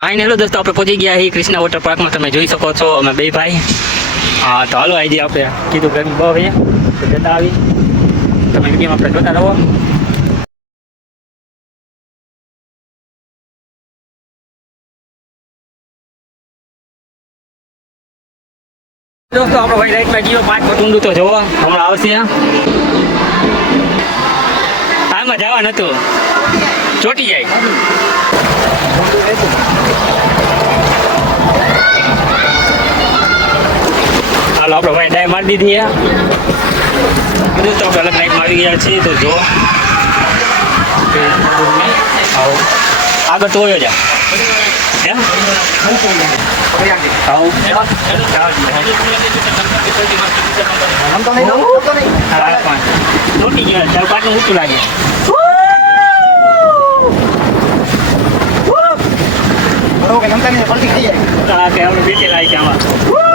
આઈને હેલો દોસ્તો આપણે પહોંચી ગયા છીએ કૃષ્ણા વોટર પાર્કમાં તમે જોઈ શકો છો અમે બે ભાઈ હા તો હાલો આજે આપણે કીધું ગરમી બહુ છે તો જતા આવી તમે વિડીયો આપણે જોતા રહો દોસ્તો આપણો ભાઈ રાઈટમાં ગયો પાંચ ફૂટ ઊંડું તો જોવો હમણાં આવશે આમાં જવા નતું ચોટી જાય આપણે ભાઈ ડાય મારી દીધી દોસ્તો આપણે અલગ લાઈટમાં આવી ગયા છીએ તો જો. આગળ તો હોય જ. તૂટી ગયા ચાર લાગે. કે નમતા ને પડતી જાય. બેટી લાગે આમાં.